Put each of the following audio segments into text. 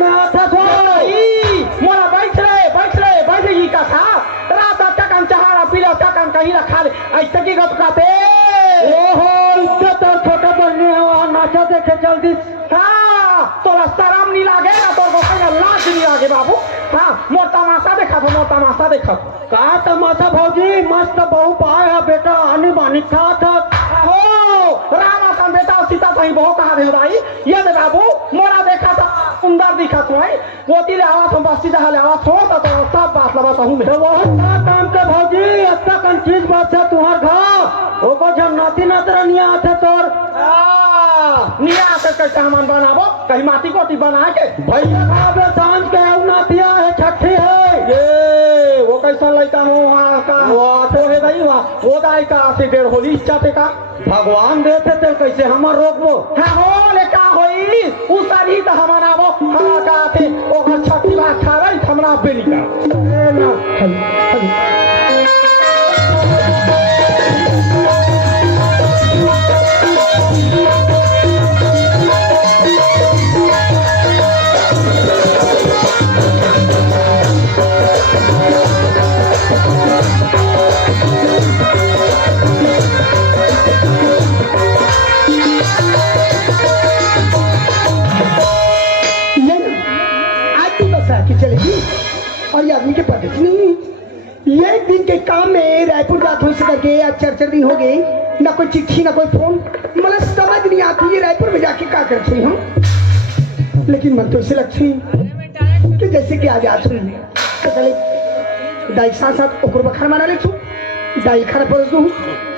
में आता तो मोला बैठ रहे ई का था रात टकन चहाड़ा पीला टकन कहीं रखा ले ऐसे की गप काते ओहो इज्जत और छोटा बनने वहाँ नाचा देखे जल्दी हाँ तोरा शर्म नहीं लागे ना तोर को कहीं लाज नहीं लागे बाबू हाँ मोर तमाशा देखा का तमाशा भौजी मस्त बहु पाया बेटा आनी बानी था हो रामासन बेटा सीता सही बहु कहा दे भाई ये दे बाबू मोरा देखा था सुंदर दिखा तो है गोती ले आवाज हम बस्ती जहाँ ले आवाज हो तो सब बात लगा हूँ मैं बहुत बड़ा काम के भौजी अच्छा कन चीज बात है तुम्हार घर ओको जब नाती नातरा नहीं आते तोर नहीं आते कैसे हम बनाबो कहीं माटी कोटी बना के भैया खाबे सांझ के नातिया है छठी है ये वो कैसा लड़का हो वहाँ का तो है भाई वहाँ वो दाई का से डेढ़ होली इच्छा थे का भगवान देते थे कैसे हमार रोकबो हाँ हो ले का होई उस तारी तो हम आबो हाँ का थे ओ छठी बात खा रही हमरा बेली का और आदमी के पद्धति नहीं ये दिन के काम में रायपुर बात हो सके आज 4 दिन हो गए ना कोई चिट्ठी ना कोई फोन मतलब समझ नहीं आती है रायपुर में जाके क्या करती हूँ लेकिन मन तो ऐसे लगती कि जैसे कि आज आज तो चले दाई साथ साथ ओकर बखार माना ले दाई खाना परोस दूँ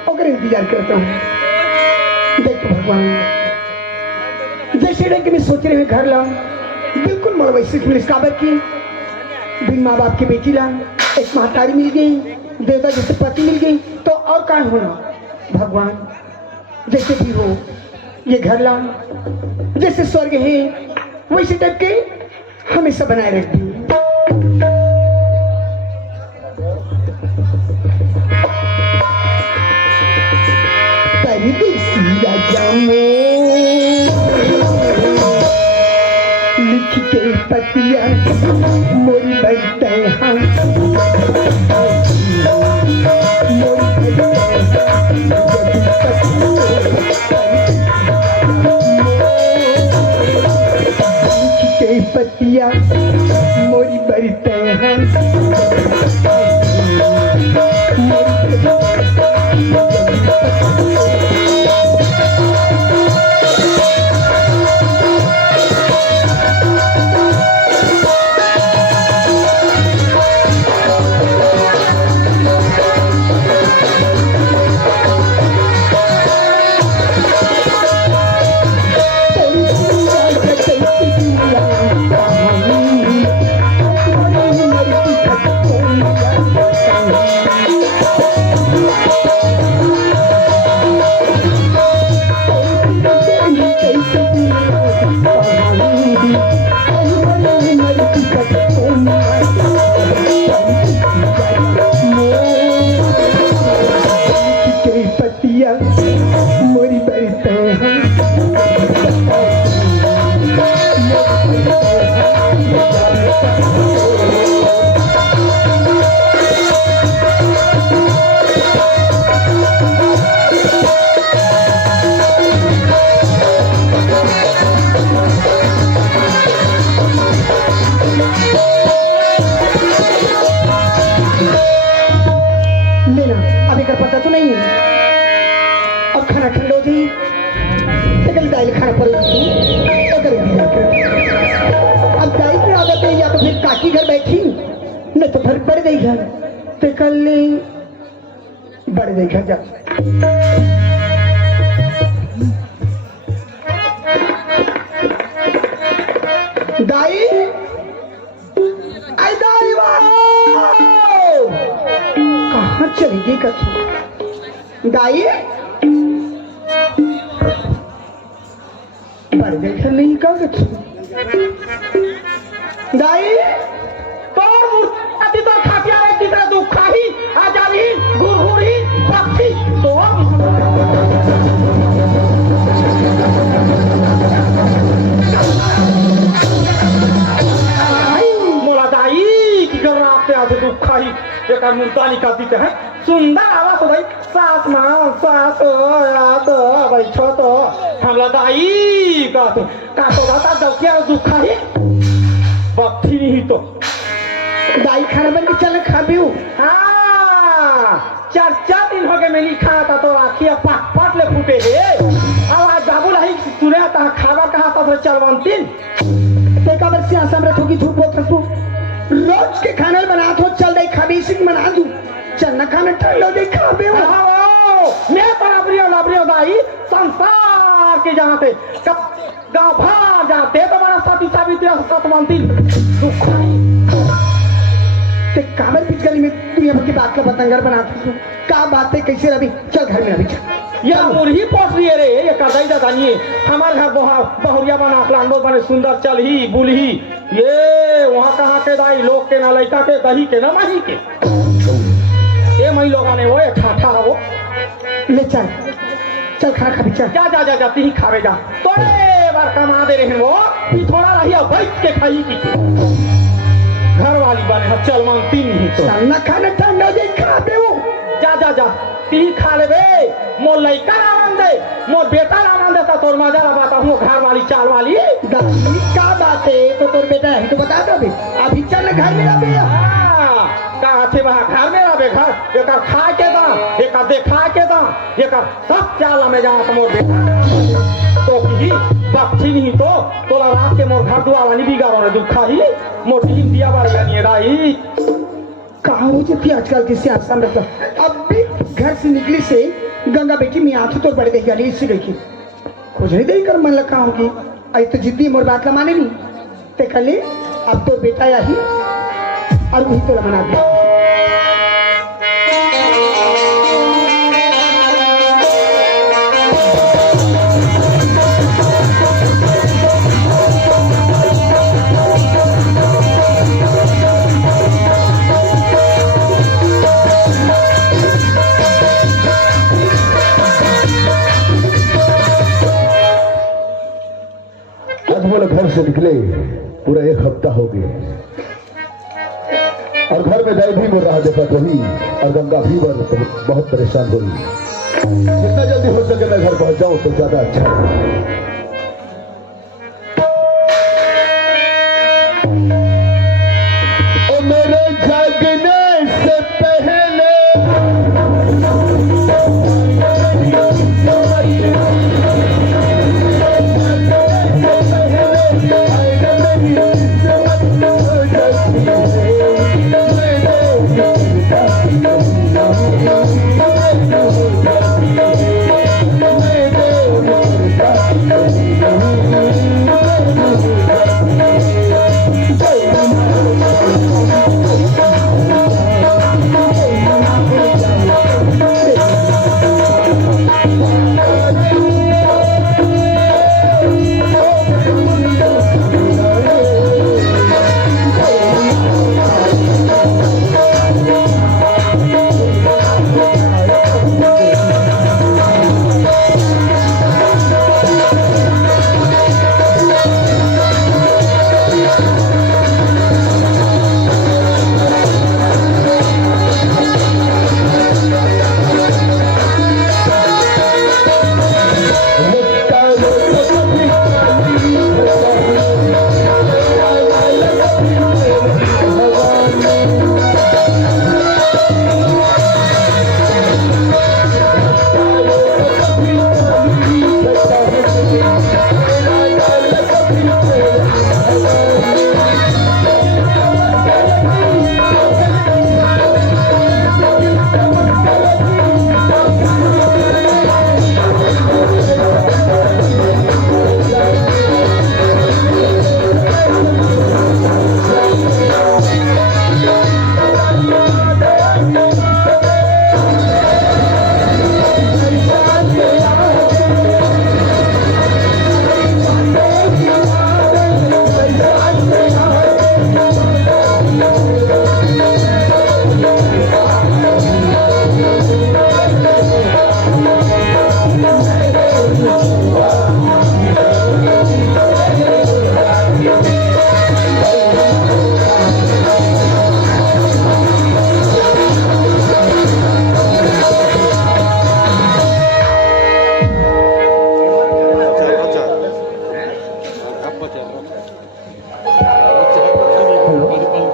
और इंतजार करता हूँ देखो भगवान जैसे कि मैं सोच रहे हुए घर लाऊं बिल्कुल मोड़ वैसे पुलिस काबर की बिन माँ बाप की बेटी ला एक महतारी मिल गई देवता जैसे पति मिल गई तो और क्या होना भगवान जैसे भी हो ये घर ला जैसे स्वर्ग है वैसे टाइप के हमेशा बनाए रखती लिख के पतिया मोरी बैठते हैं मोरी लिख के पतिया मोरी बैठते हैं मोरी बैठते हैं लेना अभी का पता तो नहीं है अब खाना ठंडो थी लेकिन दाल खाना पड़ अब दाल की आदत है या तो फिर काकी घर बैठी नहीं तो फिर बढ़ गई घर तो कल बढ़ गई घर जा दाई आई दाई कहाँ चली गई कथू दाई बढ़ देखा नहीं कर दाई तो अति तो खातिया एक दूसरा दुख खाही आजारी गुरगुरी भक्ति तो एक मुल्तानी का पीते हैं सुंदर आवाज भाई सास माँ सास रात बैठो तो हमला दाई का तो दाता दौकिया दुखा ही बक्ठी नहीं तो दाई खाना बन के चल खा भी हाँ 4 दिन हो गए मैंने खाया था तो आखिया पाट पाट ले फूटे है अब आज बाबू लाई सुने था खावा कहा था चलवंतीन देखा बस यहाँ सामने ठोकी धूप हो खसू रोज के खाना बना तो चल दे खा भी सिंह बना दूं चल न खाना ठंडो दे खा भी मैं तो लाबरियो दाई संसार के जहाँ पे गाँव भाग जाते तो बड़ा साथी साबित्री सतवंती दुखाई ते काबर बीच गली में तू यहाँ की बात का पतंगर बनाती तू का बातें कैसे रवि चल घर में अभी चल या मुर्ही पोस लिए रे ये कदाई दादा नहीं हमारे घर बहुरिया बना प्लांडो बने सुंदर चल ही बुल ही ये वहाँ कहाँ के दाई लोग के ना लड़का के दही के ना माही के ये मई लोग आने वो ठाठा वो ले चल चल खा खा भी चल जा ती खावे जा थोड़े बार कमा दे रहे हैं वो कि थोड़ा रही बैठ के खाई की घर वाली बने चल मांगती नहीं तो न खाना ठंडा दे खा दे जा ती खा ले बे मोर लड़का आनंद दे मोर बेटा आनंद देता तोर मजा लगाता हूँ घर वाली चाल वाली दादी का बात है तो तोर बेटा है तो बता दो अभी चल घर में अबे का अच्छे बहा घर में आवे घर एक खा के दा एक देखा के दा एक सब चाल में जा तो मोर बेटा तो की बच्ची नहीं तो तोला रात के मोर घर दुआ वाली बिगाड़ो रे दुखा ही मोर टीम दिया बार यानी राई कहाँ हो जाती आजकल किसी आसाम रहता अब भी घर से निकली से गंगा बेटी में आंखों तो बड़े देखी इसी देखी कुछ नहीं देकर मन लगा होगी आई तो जिद्दी मोर बात का माने नहीं ते कल अब तो बेटा यही और वही तो मना दिया घर से निकले पूरा 1 हफ्ता हो गया और घर में दाई भी मुड़ रहा देखा रही और गंगा भी बहुत परेशान हो रही जितना जल्दी हो सके मैं घर पहुंच जाऊं तो ज्यादा अच्छा है मेरे जागने से पहले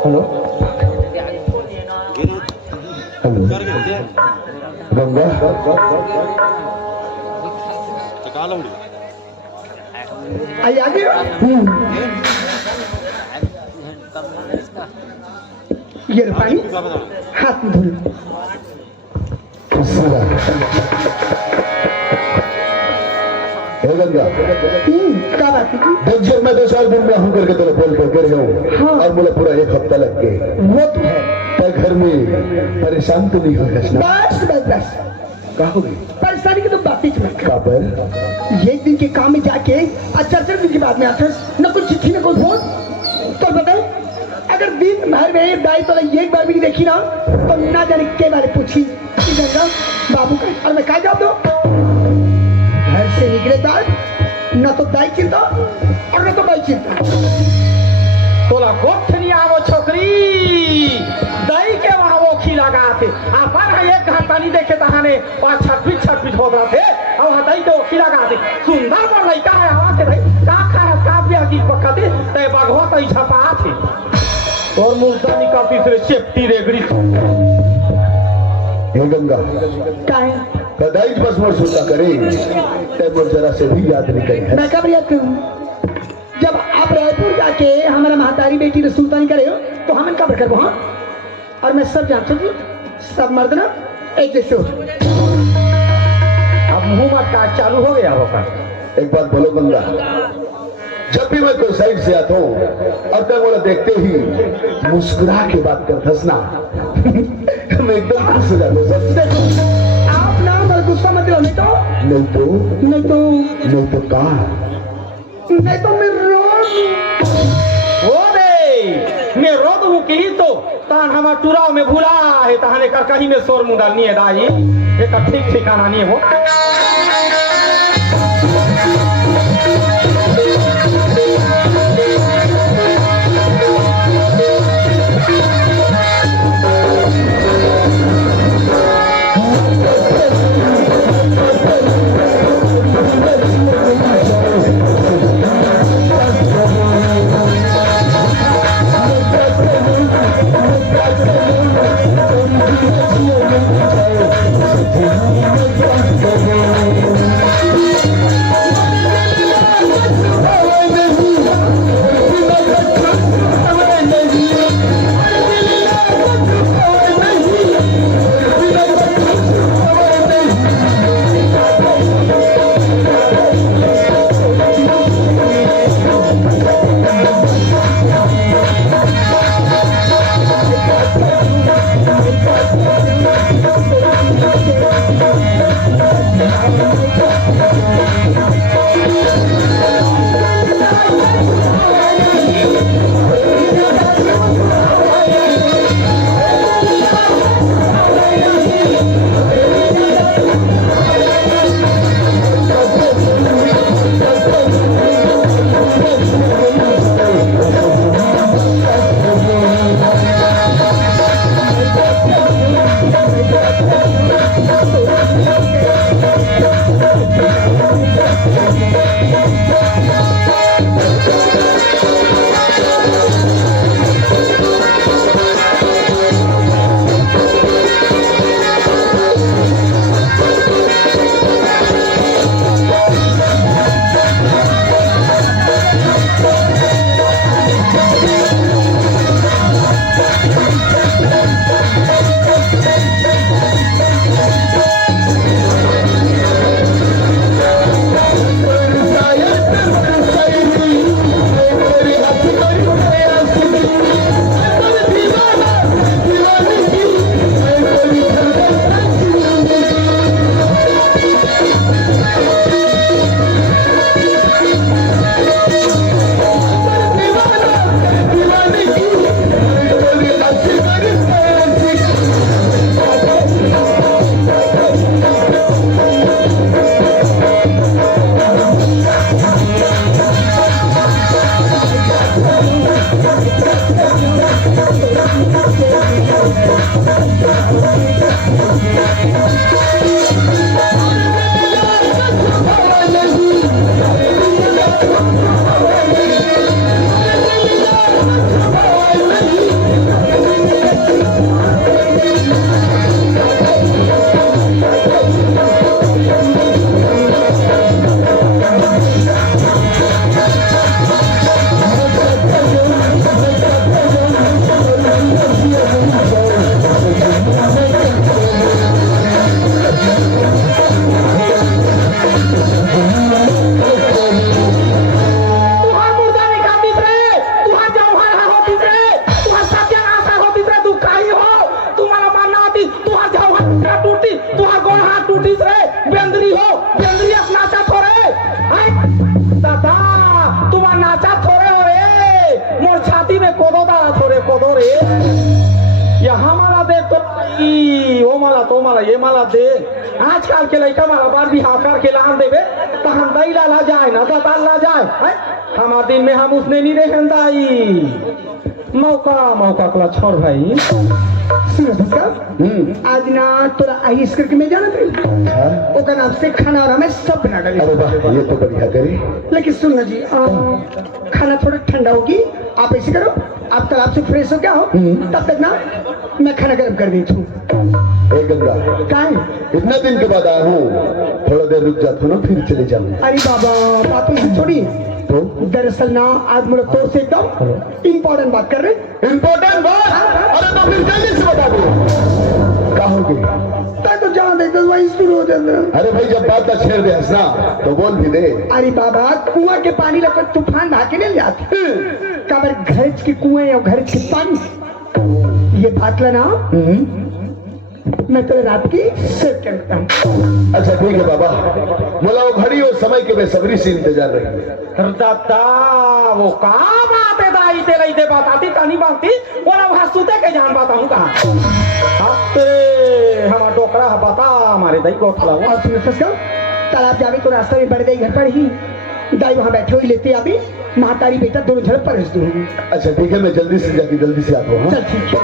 हेलो गंगा आई आगे ये लो पानी हाथ में धो लो। हे गंगा क्या बात है जी? देख जब मैं 2-4 दिन में हूँ करके तेरे बोल पर गिर जाऊँ हाँ। और मुझे पूरा 1 हफ्ता लग गए वो तो है। मैं घर में परेशान तो नहीं हो कृष्णा बस बस बस कहा होगी परेशानी की तो बात ही मत कहा पर एक दिन के काम में जाके 4 दिन के बाद में आते न कुछ चिट्ठी न कोई फोन तो बताए अगर दिन भर में दाई तो एक बार भी नहीं देखी ना तो ना जाने के बारे पूछी कि गंगा बाबू का और मैं कहा जवाब दो घर से निकले बाद न तो दाई चिंता और न तो बाई चिंता तोला गोठनी आवो छोकरी दही के वहाँ वो खी लगा थे अपन है 1 घंटा नहीं देखे तहाने 5 छट हो रहा थे अब वहाँ दही के वो खी लगा थे सुंदर पर लड़का है आवाज से भाई का खा है का भी आगे पक्का थे ते बगवा तो छपा थे और मुल्तानी का पीछे चेपटी रेगड़ी हे गंगा क्या है कदाई बस मोर सोचा करे तब मोर जरा से भी याद नहीं करी मैं कब याद करूँ जब आप रायपुर जाके हमारा महतारी बेटी ने सुल्तानी करे हो तो हम कब कर वहाँ और मैं सब जानता हूँ सब मर्द ना एक जैसे हो अब मुंह मत का चालू हो गया होगा एक बात बोलो गंगा जब भी मैं कोई साइड से आता हूँ और तब बोला देखते ही मुस्कुरा के बात कर हंसना मैं एकदम खुश हो जाता हूँ सब आप ना मेरा गुस्सा मत लो नहीं तो नहीं तो कहा नहीं तो मैं ओ रे मैं रो दूँ की तो तान हमारा टुराव में भूला है तहाने कर कहीं में शोर मुंडा नहीं है दाई एक ठीक ठिकाना नहीं है वो Thank you. मानतीस रे बेंदरी हो बेंदरी नाचा थोड़े दादा तुम नाचा थोड़े हो रे मोर छाती में कोदो दाड़ा थोड़े कोदो रे यहाँ माला देख तो ओ माला तो माला ये माला दे आजकल के लड़का माला बार भी हाकर के लान देवे तो हम दई ला जाए ना दादा ला जाए हमारे दिन में हम उसने नहीं रहे दाई मौका कला छोड़ भाई आज ना तोरा आइस करके मैं जाना था ओका नाम से खाना और हमें सब बना डाले। अरे वाह ये तो बढ़िया करी। लेकिन सुन ना जी खाना थोड़ा ठंडा होगी आप ऐसे करो आप तालाब से फ्रेश हो क्या हो तब तक ना मैं खाना गर्म कर देती हूँ। गंगा क्या है इतना दिन के बाद आया हूँ थोड़ा देर रुक जाता हूँ ना फिर चले जाऊँ। अरे बाबा बातों से छोड़ी तो दरअसल ना आज मुझे तो से एकदम इम्पोर्टेंट बात कर रहे इम्पोर्टेंट बात। अरे तो फिर जल्दी से बता दो कहोगे मैं तो जान दे तो वही शुरू हो जाता। अरे भाई जब बात का छेड़ दे हंसना तो बोल भी दे। अरे बाबा कुआं के पानी लगकर तूफान बहा के नहीं जाते कबर घर के कुएं और घर के पानी ये बात लेना मैं तो रात की सेट करता हूँ। अच्छा ठीक है बाबा बोला वो घड़ी और समय के बेसब्री से इंतजार रही है। दादा वो का बात है दाई ते लई दे बताती तानी बाती बोला वहां सुते के जान बाता हूं कहां हाते हमारा डोकरा बता हमारे दाई को खला और सुनो ससका तालाब जावे तो रास्ते में बड़े घर पर ही दाई वहां बैठे हुए लेते अभी महातारी बेटा दोनों झड़प पर दूंगी। अच्छा ठीक है मैं जल्दी से जाके जल्दी से आता हूँ। चल ठीक है।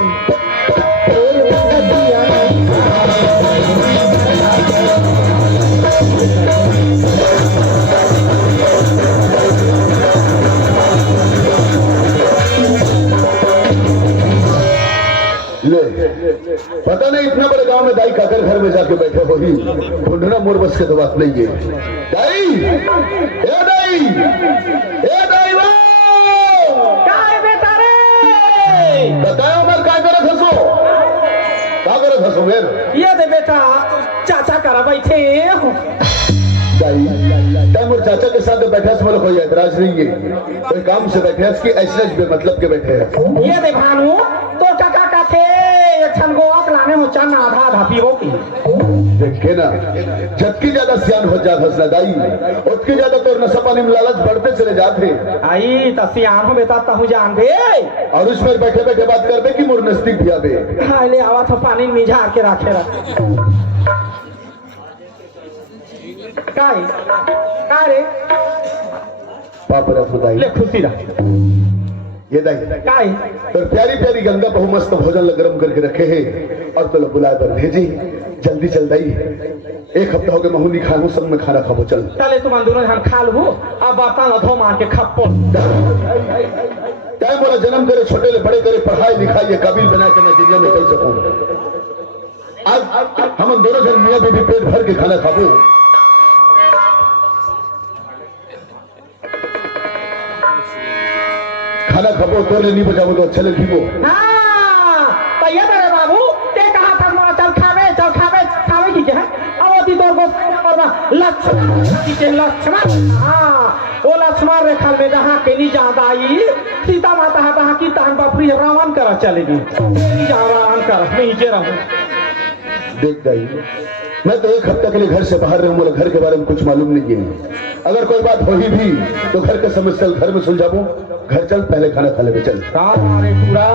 ले पता नहीं इतना बड़े गांव में दाई काकर घर में जाके बैठे हो ही ढूंढना मोर बस के तो बात नहीं है। दाई ए दाई ए दाई वो काय बेटा रे बताओ मर का करत हंसो मेर ये दे बेटा चाचा करा बैठे दाई टाइम और चाचा के साथ बैठा से कोई ऐतराज नहीं है कोई काम से बैठे हैं इसकी ऐसे बेमतलब के बैठे हैं। ये दे भानु तो काका का थे एक छन को अकलाने हो चन आधा आधा पीवो की देखे ना जबकि ज्यादा सियान हो जात हंसना दाई उसके ज्यादा तो नशा पानी में लालच बढ़ते चले जाते आई तसियान हो बेटा तहु जान दे और उसमें बैठे बैठे बात कर बे कि मोर नजदीक भी आवे हां ले आवा था पानी में झाड़ के रखे काय रे पाप रख दाई ले खुशी रह ये दाई काय तो प्यारी प्यारी गंगा बहु मस्त भोजन गरम करके रखे हैं और तो बुलाए पर भेजी जल्दी चल दाई एक हफ्ता हो गया महू नहीं खाऊ सब में खाना खाबो चल चले तुम दोनों हम खा लू अब बर्तन धो मार के खप्पो टाइम वाला जन्म करे छोटे ले बड़े करे पढ़ाई लिखाई काबिल बना के मैं दुनिया में चल सकूं। आज हम दोनों जन मियां बीबी पेट भर के खाना खाबो। खाना खाबो तो नहीं बजाबो तो अच्छा लगीबो। हां तैयार मेरे बाबू ते कहा था मोरा चल खावे की है अब ती तोर को करना लक्ष्मण हां वो लक्ष्मण रेखा में जहां के नहीं जाता आई सीता माता है वहां की तान बापरी रावण कर चलेगी नहीं जा रावण कर नहीं जे रहूं देख दाई मैं तो एक हफ्ते के लिए घर से बाहर रहूं मुझे घर के बारे में कुछ मालूम नहीं है। अगर कोई बात हो ही भी तो घर के समस्या घर में सुलझाबो। घर चल पहले खाना खा ले चल अरे पूरा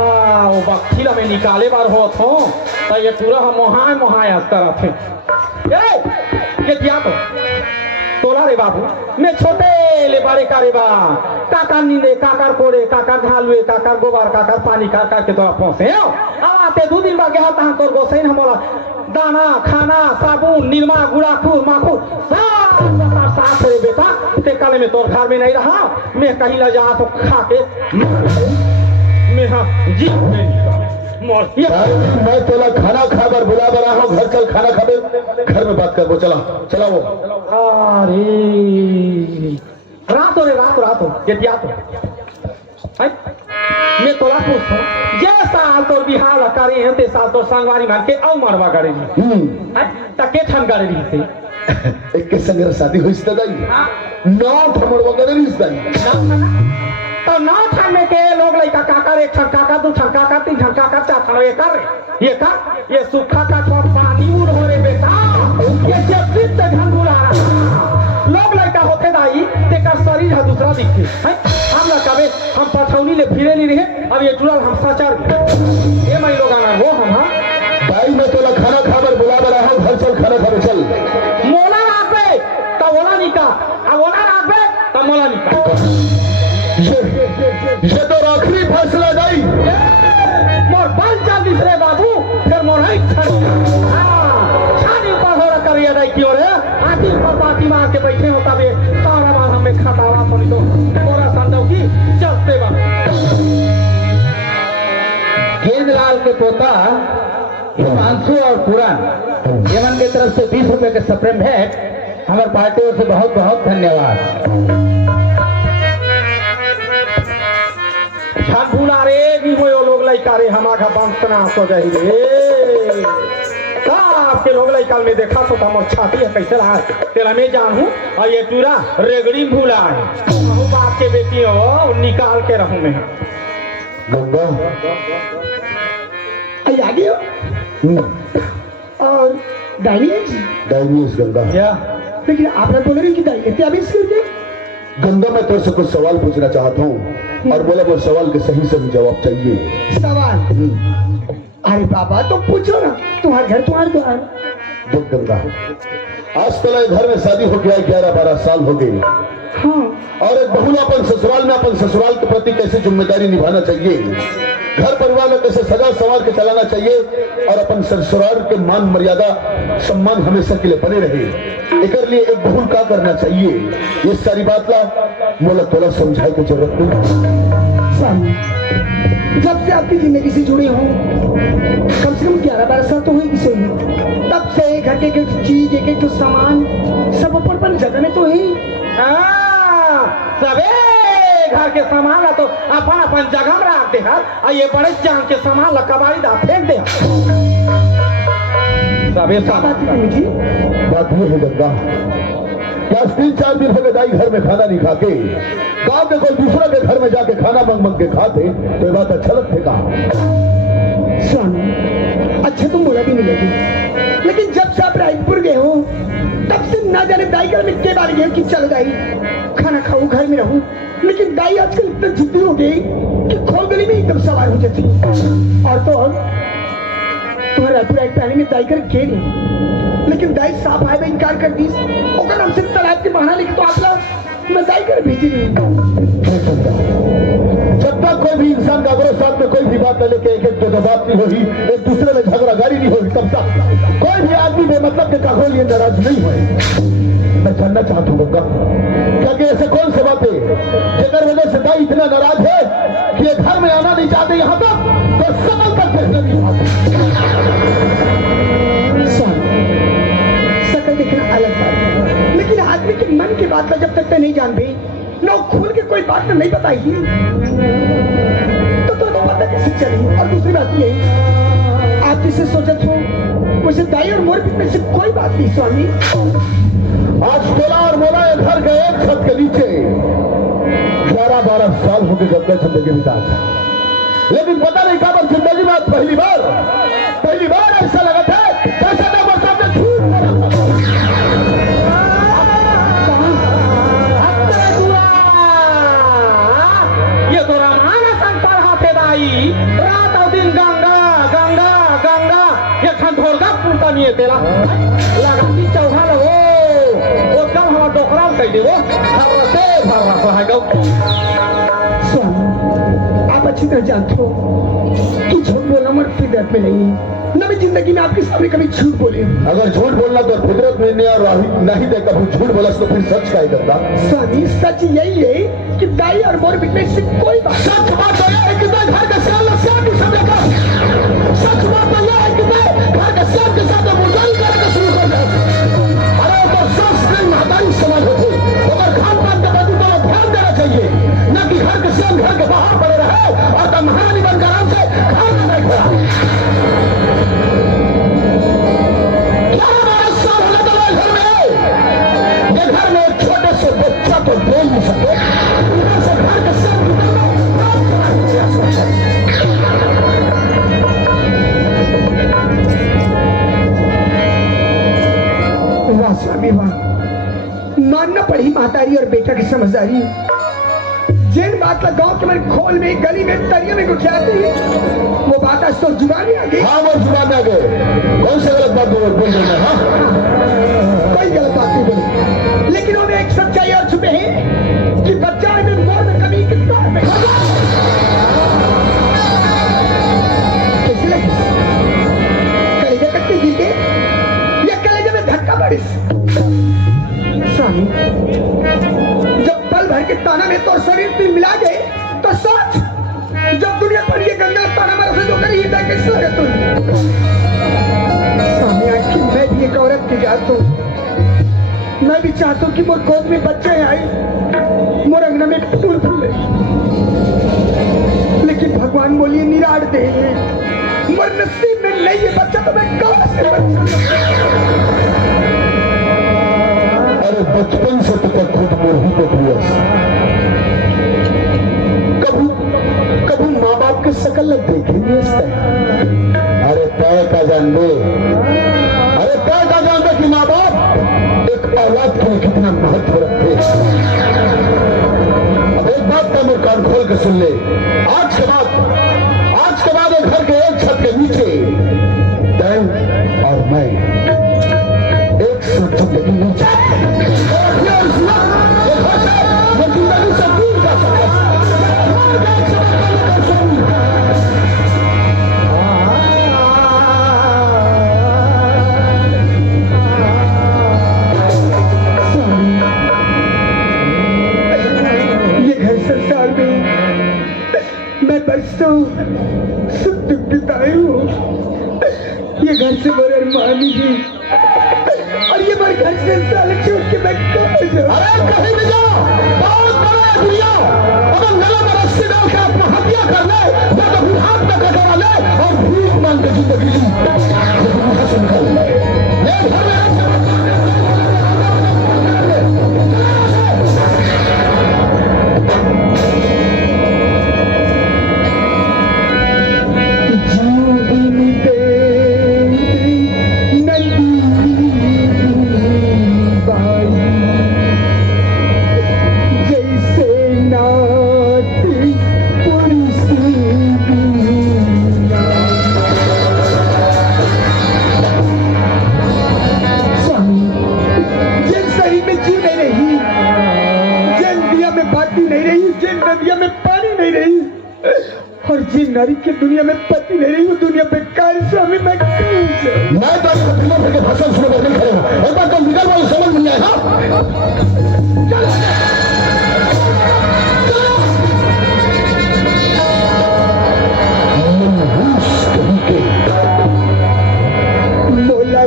वो बखीला में निकाले बार हो तो ये पूरा हम मोहाय आज तरफ है ये दिया तो तोला रे बाबू मैं छोटे ले बारे का रे बा काकर नींदे काकर कोड़े काकर घालुए काकर गोबर काकर पानी काकर के तोरा पहुंचे अब आते 2 दिन बाद गया था तोर गोसैन हम बोला दाना खाना साबुन निरमा गुड़ाखूर माखूर सब साथ रे बेटा ते काले में तोर घर में नहीं रहा मैं कहीं ला जा तो खा के मैं हाँ जी मैं तोला खाना खा कर बुला रहा हूँ घर चल खाना खाबे घर में बात कर वो चला वो अरे रात हो ये मैं तोला पूछूं जे साल तोर बिहार करे हैं ते साल तोर संगवारी मान के औ मरवा करे जी तके ठन करे री से एक के संग शादी होइस त दाई नौ ठमर वगैरह रिस दाई तो नौ ठन में के लोग लइका काकर एक ठन काका दू ठन काका तीन ठन काका चार ठन ये कर ये सूखा का पानी उड़ हो रे बेटा ये जब दिन तक हम बुला रहा लोग लड़का होते दाई तेकर शरीर है दूसरा दिखते हैं हम लोग कभी हम पछौनी ले फिरे नहीं रहे अब ये जुड़ल हम सचार ये मैं लोग आना वो हम हाँ भाई मैं तो खाना खाकर बुला रहा हूँ घर चल खाना खाने चल मोला राख पे तब ओला निका अब ओला राख पे तब मोला निका ये तो आखिरी फैसला नहीं मोर बल चल दिसरे बाबू फिर मोर है छानी ऊपर हो रहा करिए नहीं क्यों रे आती पर बाती मार के बैठे होता बे सारा बार हमें खटावा पड़ी तो मोरा संदव की चलते बा गेंदलाल के पोता हिमांशु और पुराण यमन की तरफ से 20 रुपए के सप्रेम है हमारे पार्टियों से बहुत बहुत धन्यवाद। छान भूला रे भी वो लोग लइका रे हमारा बांसना सो जाई रे आपके लोग लइका में देखा तो हमर छाती है कैसे रहा तेरा मैं जानूं और ये पूरा रेगड़ी भूला है हम बाप के बेटी हो निकाल के रहूं मैं गंगा आ गए हो और डायनीज गंगा क्या लेकिन आपने बोले रही कि दाई क्या भी करके गंगा मैं तेरे से कुछ सवाल पूछना चाहता हूँ और बोला वो सवाल के सही सही जवाब चाहिए। सवाल अरे बाबा तो पूछो ना तुम्हारा घर तुम्हारे द्वार देख गंगा आज तक घर में शादी हो गया 11-12 साल हो गए हाँ और एक बहू अपन ससुराल में अपन ससुराल के प्रति कैसे जिम्मेदारी निभाना चाहिए घर परिवार में कैसे सजा संवार के चलाना चाहिए और अपन ससुराल के मान मर्यादा सम्मान हमेशा के लिए बने रहे एक लिए एक बहू का करना चाहिए ये सारी बात ला मोला थोड़ा समझाए की जरूरत नहीं। जब से आपकी जिंदगी से जुड़ी हूँ कम से कम 11-12 साल तो हुई किसी तब से घर के एक चीज एक जो सामान सब ऊपर पर जगह में तो है सबे घर के सामान ला तो अपन अपन जगह में रख दे और ये बड़े जान के सामान ला कबाड़ी दा फेंक दे सबे बात ये है गंगा क्या 3-4 दिन हो गए दाई घर में खाना नहीं खाके गाँव के कोई दूसरा के घर में जाके खाना मंग के खाते तो ये बात अच्छा लगते का स्वामी अच्छा तुम बोला भी नहीं लगी लेकिन जब से आप रायपुर गए हो तब से ना जाने दाई घर में के बार गए कि चलो दाई खाना खाओ घर में रहूं लेकिन दाई आजकल इतना जिद्दी हो गई कि खोल गली में एकदम सवार हो जाती और तो तुम्हारे रायपुर एक पहले में दाई कर गए नहीं लेकिन दाई साफ आए में इनकार कर दी और हमसे तालाब के बहाना लेके तो आप मैं दाई कर भेजी नहीं जब तक कोई भी इंसान का अपने साथ में कोई भी बात न लेके एक जो बात नहीं होगी एक दूसरे में झगड़ा गाड़ी नहीं होगी तब तक कोई भी आदमी बेमतलब के कागों लिए नाराज नहीं हुए मैं जानना चाहता हूँ गंगा क्योंकि ऐसे कौन से बातें जिधर वजह से दाई इतना नाराज है कि ये घर में आना नहीं चाहते यहाँ तक तो सकल तक देखना नहीं चाहते सकल देखना अलग बात है लेकिन आदमी के मन की बात का जब तक नहीं जान भी न खुल के कोई बात नहीं बताई तो पता कैसे चली और दूसरी बात ये आप जिसे सोचत हो मुझे दाई और मोर में से कोई बात नहीं स्वामी आज तोला और मोला घर के एक छत के नीचे 11-12 साल हो गए गंगा जिंदगी बिता लेकिन पता नहीं कब जिंदगी में पहली बार ऐसा लगा था जैसे मैं वो सामने ये तो रामायण संतर हाथे दाई रात और दिन गंगा गंगा गंगा ये खंडोरगा पुरता नहीं है तेरा लगाती चौहान वो कम हमारा डोकरा कह दे वो भर रहा है आप अच्छी तरह जानते हो कि झूठ बोलना मर फितरत में नहीं न मैं जिंदगी में आपके सामने कभी झूठ बोले अगर झूठ बोलना तो फितरत में नहीं और नहीं दे कभी झूठ बोला तो फिर सच का ही करता स्वामी सच यही है कि दाई और मोर बिकने से कोई बात सच बात तो यह है कि मैं घर के श्याम नहीं समझेगा सच बात तो यह है कि मैं घर के श्याम के साथ मुजाही करना शुरू कर दिया अरे तो संस्कृत महतारी समाज होते अगर खान पान के प्रति तो ध्यान देना चाहिए न कि घर के श्याम घर के बाहर पड़े रहे और तब महारानी बनकर आराम से घर में बैठ गया घर में एक छोटे से बच्चा तो बोल नहीं सके घर के सब महतारी और बेटा की समझदारी जिन बात का गांव के मेरे खोल में गली में तरिया में गुठियाती है वो बात आज तो जुबान में आ गई। हाँ वो जुबान आ गए। कौन सी गलत बात बोल रहे हैं? हाँ कोई गलत बात नहीं बोली, लेकिन उन्हें एक सच्चाई और छुपे हैं कि बच्चा में मोर में कमी कितना है। कैसे लगी? कलेजा कटती गिर के या कलेजा में धक्का पड़ी? स्वामी जब पल भर के ताना में तो शरीर पे मिला गए तो सोच जब दुनिया पर ये गंगा ताना मारा से तो करी हिंदा कैसे लगे तुम? स्वामी आखिर मैं भी एक औरत की जात हूँ, मैं भी चाहता हूँ कि मोर गोद में बच्चे आए, मोर अंगना में फूल फूले, लेकिन भगवान बोलिए निराड़ दे मोर नसीब में नहीं है बच्चा तो मैं कहाँ से बच्चा? अरे बचपन से तो खुद मोही को कभी माँ बाप के शकल लग देखेंगे इस तरह। अरे तय का जान दे, अरे तय का जान दे कि माँ बाप एक औलाद के लिए कितना महत्व रखते हैं। अब एक बात तो मेरे कान खोल के सुन ले, आज के बाद एक घर के एक छत के नीचे तय और मैं एक साथ जिंदगी नहीं चाहते। संसार में मैं बरसों सुख दुख बिताई हूँ। ये घर से मेरे अरमानी जी और ये मेरे घर से साले छोड़ के मैं कहाँ जाऊँ? अरे कहीं भी जाओ, बहुत बड़ा है दुनिया। अगर गले में रस्सी डाल के आत्महत्या कर ले या कभी हाथ में कटवा ले और भूख मांग के जिंदगी जी से निकल ले घर में नारी की दुनिया में पति नहीं रही, वो दुनिया पे काल स्वामी मैं तो फिल्मों के भाषण शुरू करने खड़े हूँ। एक बार तो निकल वाले समझ मिल जाएगा। बोला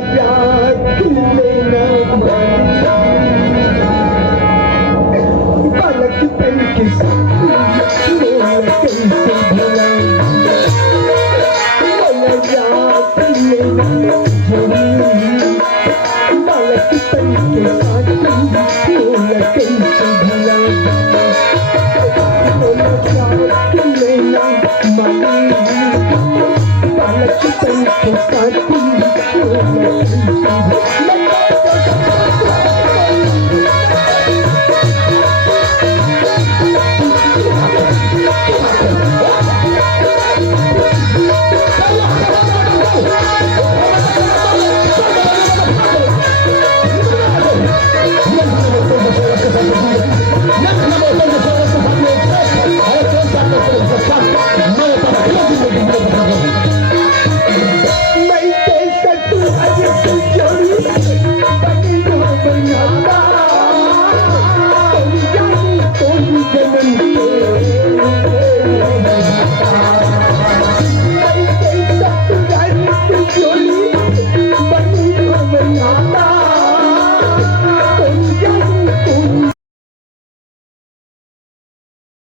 बालक पेन के बालक